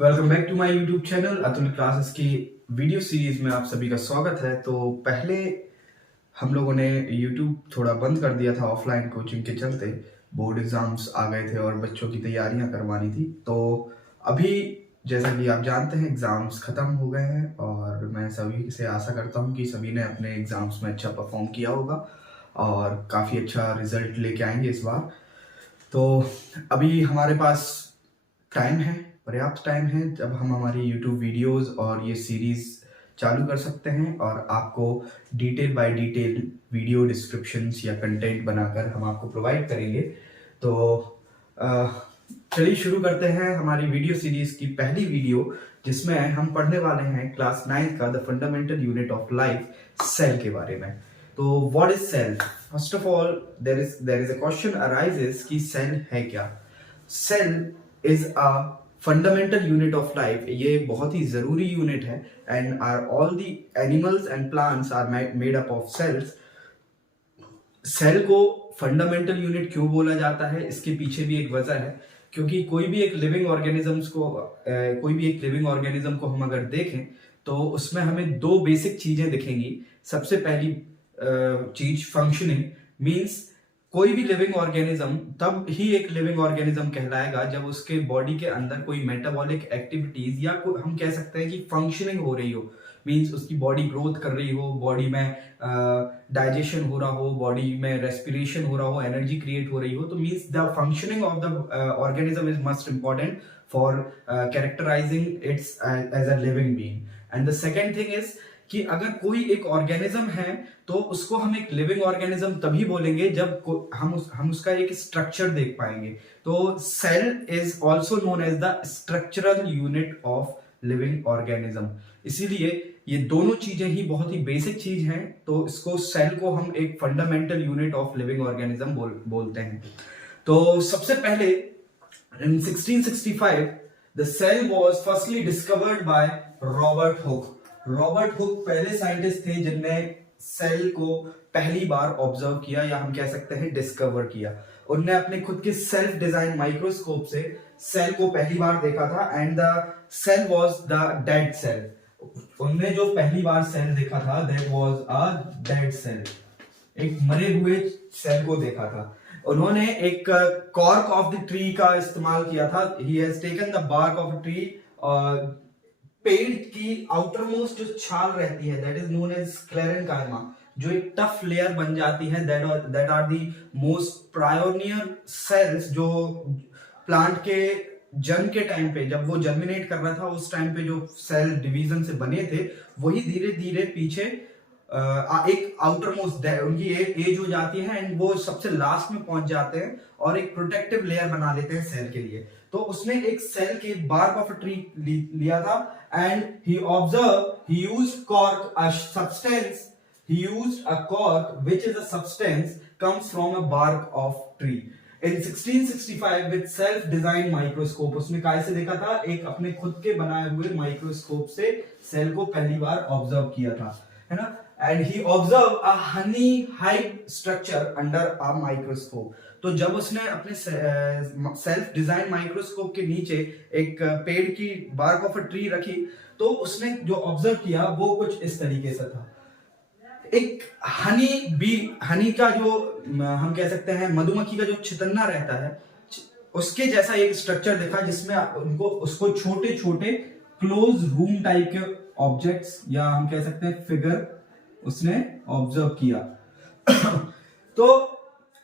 Welcome back to my YouTube channel Atul classes की video series में आप सभी का स्वागत है। तो पहले हम लोगों ने यूट्यूब थोड़ा बंद कर दिया था ऑफलाइन कोचिंग के चलते, बोर्ड एग्जाम्स आ गए थे और बच्चों की तैयारियां करवानी थी। तो अभी जैसा कि आप जानते हैं एग्जाम्स खत्म हो गए हैं और मैं सभी से आशा करता हूं कि सभी ने अपने एग्जाम्स में अच्छा परफॉर्म किया होगा और काफ़ी अच्छा रिजल्ट लेके आएंगे इस बार। तो अभी हमारे पास टाइम है, पर्याप्त टाइम है जब हम हमारी यूट्यूब वीडियोस और ये सीरीज चालू कर सकते हैं और आपको detail by detail video descriptions या कंटेंट बनाकर हम आपको प्रोवाइड करेंगे। तो चलिए शुरू करते हैं हमारी वीडियो सीरीज की पहली वीडियो, जिसमें हम पढ़ने वाले हैं क्लास 9 का the fundamental unit of life, cell के बारे में। तो what is cell? First of all there is a question arises कि सेल है क्या। Cell is a fundamental unit of life, ये बहुत ही जरूरी यूनिट है and are all the animals and plants are made up of cells. Cell को fundamental unit क्यों बोला जाता है, इसके पीछे भी एक वजह है। क्योंकि कोई भी एक लिविंग ऑर्गेनिज्म को हम अगर देखें तो उसमें हमें दो बेसिक चीजें दिखेंगी। सबसे पहली चीज फंक्शनिंग, मींस कोई भी लिविंग ऑर्गेनिज्म तब ही एक लिविंग ऑर्गेनिज्म कहलाएगा जब उसके बॉडी के अंदर कोई मेटाबॉलिक एक्टिविटीज या हम कह सकते हैं कि फंक्शनिंग हो रही हो। मींस उसकी बॉडी ग्रोथ कर रही हो, बॉडी में डाइजेशन हो रहा हो, बॉडी में रेस्पिरेशन हो रहा हो, एनर्जी क्रिएट हो रही हो। तो means the functioning of the organism is must important for characterising its as a living being. And the second thing is कि अगर कोई एक ऑर्गेनिज्म है तो उसको हम एक लिविंग ऑर्गेनिज्म तभी बोलेंगे जब हम उसका एक स्ट्रक्चर देख पाएंगे। तो cell is also known as the structural unit of living organism. इसीलिए ये दोनों चीजें ही बहुत ही बेसिक चीज हैं, तो इसको सेल को हम एक fundamental unit of living organism बोलते हैं। तो सबसे पहले in 1665 the cell was firstly discovered by Robert Hooke. Robert Hooke पहले साइंटिस्ट थे जिनने सेल को पहली बार ऑब्जर्व किया या हम कह सकते हैं डिस्कवर किया। उनने अपने खुद के सेल्फ डिजाइन माइक्रोस्कोप से सेल को पहली बार देखा था and the cell was the dead cell. उनने जो पहली बार सेल देखा था that was a dead cell, एक मरे हुए सेल को देखा था। उन्होंने एक कॉर्क ऑफ द ट्री का इस्तेमाल किया था। He has taken the bark of a tree, पेड़ की आउटर मोस्ट जो छाल रहती है that is known as sclerenchyma, जो एक टफ लेयर बन जाती है। That are the most pioneer cells, जो प्लांट के जन्म के टाइम पे जब वो जर्मिनेट कर रहा था उस टाइम पे जो सेल डिवीजन से बने थे वही धीरे धीरे पीछे एक आउटर मोस्ट उनकी एज हो जाती है एंड वो सबसे लास्ट में पहुंच जाते हैं और एक प्रोटेक्टिव लेयर बना लेते हैं सेल के लिए। तो उसने एक सेल के बार्क ऑफ अ ट्री लिया था and he observe he used cork, a substance, he used a cork which is a substance comes from a bark of tree in 1665 with self designed microscope। उसने काय से देखा था? एक अपने खुद के बनाए हुए माइक्रोस्कोप से सेल को पहली बार ऑब्जर्व किया था, है ना। And he observe a Honey hive structure under a microscope. तो जब उसने अपने सेल्फ डिजाइन माइक्रोस्कोप के नीचे एक पेड़ की बार्क ऑफ अ ट्री रखी तो उसने जो ऑब्जर्व किया वो कुछ इस तरीके से था। एक हनी का जो हम कह सकते हैं मधुमक्खी का जो छितन्ना रहता है उसके जैसा एक स्ट्रक्चर देखा जिसमें उसको छोटे छोटे क्लोज रूम टाइप के ऑब्जेक्ट्स या हम कह सकते हैं फिगर उसने ऑब्जर्व किया। तो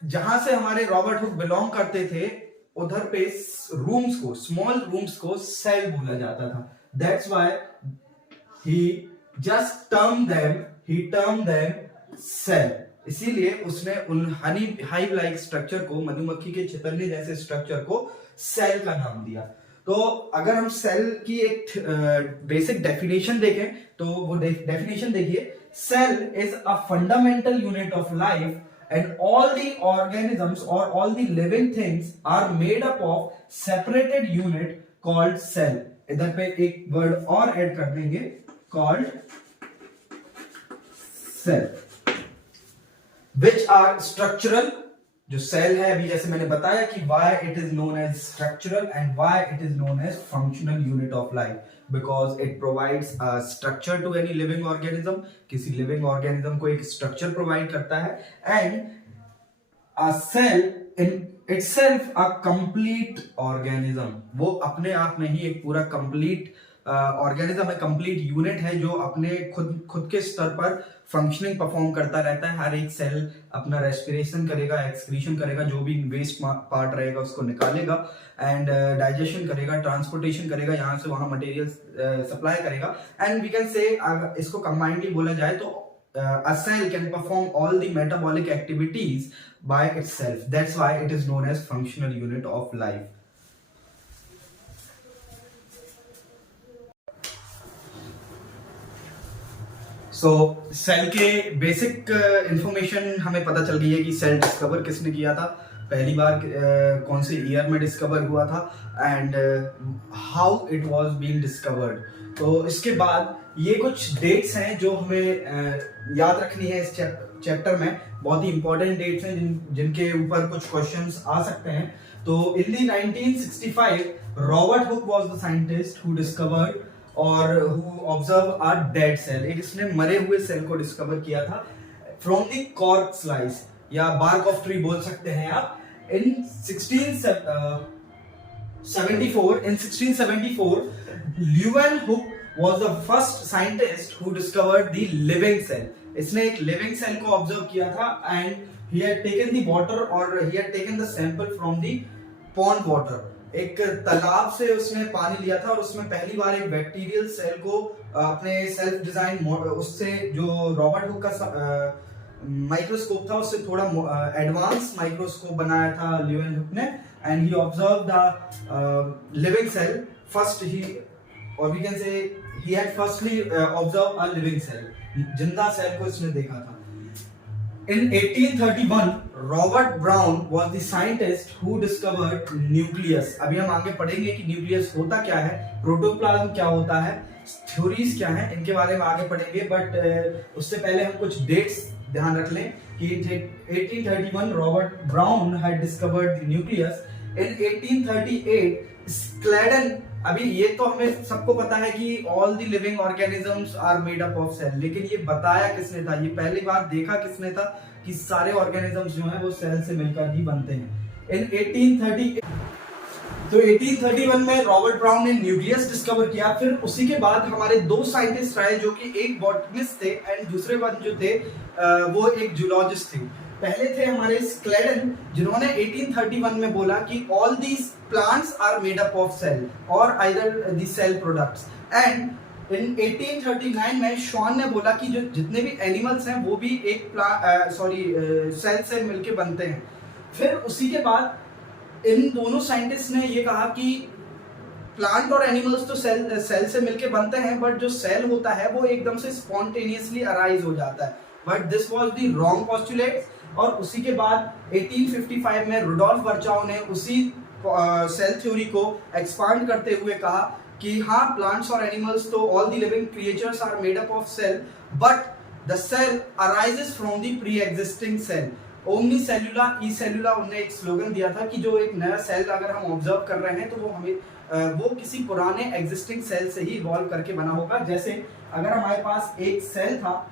जहां से हमारे रॉबर्ट हुक बिलोंग करते थे उधर पे रूम्स को, स्मॉल रूम्स को सेल बोला जाता था। That's why he just termed them cell। इसीलिए उसने उन हनी हाइव लाइक स्ट्रक्चर को, मधुमक्खी के छितरने जैसे स्ट्रक्चर को सेल का नाम दिया। तो अगर हम सेल की एक बेसिक डेफिनेशन देखें तो वो डेफिनेशन देखिए, cell is a fundamental unit of life and all the organisms or all the living things are made up of separated unit called cell। इधर पे एक वर्ड और ऐड कर देंगे called cell which are structural जो cell है, अभी जैसे मैंने बताया कि why it is known as structural and why it is known as functional unit of life, because it provides a structure to any living organism. किसी living organism को एक structure provide करता है, and a cell in itself a complete organism. वो अपने आप में ही एक पूरा complete ऑर्गेनिज्म है, कंप्लीट यूनिट है जो अपने खुद के स्तर पर फंक्शनिंग परफॉर्म करता रहता है। हर एक सेल अपना रेस्पिरेशन करेगा, एक्सक्रीशन करेगा, जो भी वेस्ट पार्ट रहेगा उसको निकालेगा, एंड डाइजेशन करेगा, ट्रांसपोर्टेशन करेगा, यहाँ से वहां मटेरियल सप्लाई करेगा। एंड वी कैन से इसको कंबाइंडली बोला जाए तो a cell can perform all the metabolic activities by itself. That's why it is known as functional unit of life. So cell के बेसिक इंफॉर्मेशन हमें पता चल गई है कि सेल डिस्कवर किसने किया था, पहली बार कौन से ईयर में डिस्कवर हुआ था, and how it was being discovered. तो इसके बाद ये कुछ डेट्स हैं जो हमें याद रखनी है इस चैप्टर में, बहुत ही इंपॉर्टेंट डेट्स हैं जिनके ऊपर कुछ क्वेश्चंस आ सकते हैं। तो इन दी 1965 Robert Hooke was the scientist who discovered और who observe a dead cell, एक इसने मरे हुए सेल को डिस्कवर किया था फ्रॉम द कॉर्क स्लाइस या बार्क ऑफ ट्री बोल सकते हैं आप। इन 1674 Leeuwen hook was the first scientist who discovered the living cell. इसने एक लिविंग सेल को ऑब्जर्व किया था, and he had taken the water or he had taken the sample from the pond water. एक तालाब से उसने पानी लिया था और उसमें पहली बार एक बैक्टीरियल सेल को अपने सेल्फ डिजाइन उससे जो रॉबर्ट हुक का माइक्रोस्कोप था उससे थोड़ा एडवांस माइक्रोस्कोप बनाया था ल्यूवेन हुक ने, and he observe the living cell first he, और we can say he had firstly observe a living cell, जिंदा सेल को इसने देखा था। In 1831, Robert Brown was the scientist who discovered nucleus. अभी हम आगे पढ़ेंगे कि न्यूक्लियस होता क्या है, प्रोटोप्लाज्म क्या होता है, थ्योरीज क्या हैं, इनके बारे में आगे पढ़ेंगे। बट उससे पहले हम कुछ डेट्स ध्यान रख लें कि 1831 Robert Brown had discovered the nucleus. In 1838 Schleiden, अभी ये तो हमें सबको पता है कि all the living organisms are made up of cell, लेकिन ये बताया किसने था, ये पहली बार देखा किसने था कि सारे ऑर्गेनिजम्स जो हैं वो सेल से मिलकर ही बनते हैं। इन 1830 तो 1831 में रॉबर्ट ब्राउन ने न्यूक्लियस डिस्कवर किया। फिर उसी के बाद हमारे दो साइंटिस्ट रहे जो कि एक बॉटनिस्ट थे एंड दूसरे वन जो थे वो एक जूलॉजिस्ट थे। पहले थे हमारे स्क्लेडन, जिन्होंने 1831 में बोला कि all these plants are made up of cell और either the cell products, and in 1839 में शॉन ने बोला कि जो जितने भी एनिमल्स हैं वो भी एक सेल से मिलके बनते हैं। फिर उसी के बाद इन दोनों साइंटिस्ट ने ये कहा कि प्लांट और एनिमल्स तो सेल से मिलके बनते हैं, बट जो सेल होता है वो एकदम से स्पॉन्टेनियसली अराइज हो जाता है, but this was the wrong postulate. और उसी के बाद 1855 में रुडोल्फ वर्चाओ ने उसी सेल थ्योरी को एक्सपांड करते हुए कहा कि हाँ, प्लांट्स और एनिमल्स तो all the living creatures are made up of cell, but the cell arises from the pre existing cell. ओमनी सेल्यूला ई सेल्यूला, उन्होंने एक स्लोगन दिया था कि जो एक नया सेल अगर हम ऑब्जर्व कर रहे हैं तो वो हमें वो किसी पुराने एग्जिस्टिंग सेल से ही इवॉल्व करके बना होगा। जैसे अगर हमारे पास एक सेल था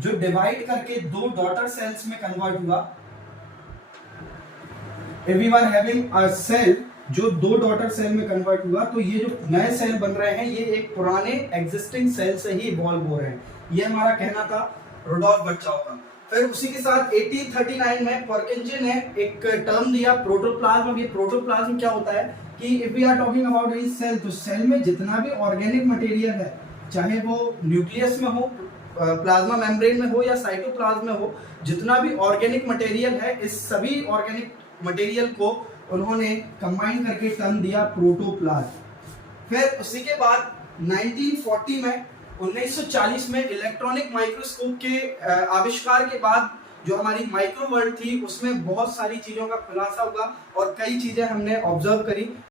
जो डिवाइड करके दो डॉटर सेल्स में कन्वर्ट हुआ, if we were having a cell जो दो डॉटर सेल में कन्वर्ट हुआ, तो ये जो नए सेल बन रहे हैं ये एक पुराने एग्जिस्टिंग सेल से ही इवॉल्व हो रहे हैं, ये हमारा कहना था रुडोल्फ वर्चाओ का। फिर उसी के साथ 1839 में पर्किंजे ने एक टर्म दिया प्रोटोप्लाज्म। ये प्रोटोप्लाज्म क्या होता है कि if we are talking about a cell, तो सेल में जितना भी ऑर्गेनिक मटेरियल है, चाहे वो न्यूक्लियस में हो, प्लाज्मा मेम्ब्रेन में हो या साइटोप्लाज्म में हो, जितना भी ऑर्गेनिक मटेरियल है, इस सभी ऑर्गेनिक मटेरियल को उन्होंने कंबाइन करके टर्म दिया प्रोटोप्लाज्म। फिर उसी के बाद 1940 में इलेक्ट्रॉनिक माइक्रोस्कोप के आविष्कार के बाद जो हमारी माइक्रो वर्ल्ड थी उसमें बहुत सारी चीजों का खुलासा हुआ और कई चीजें हमने ऑब्जर्व करी।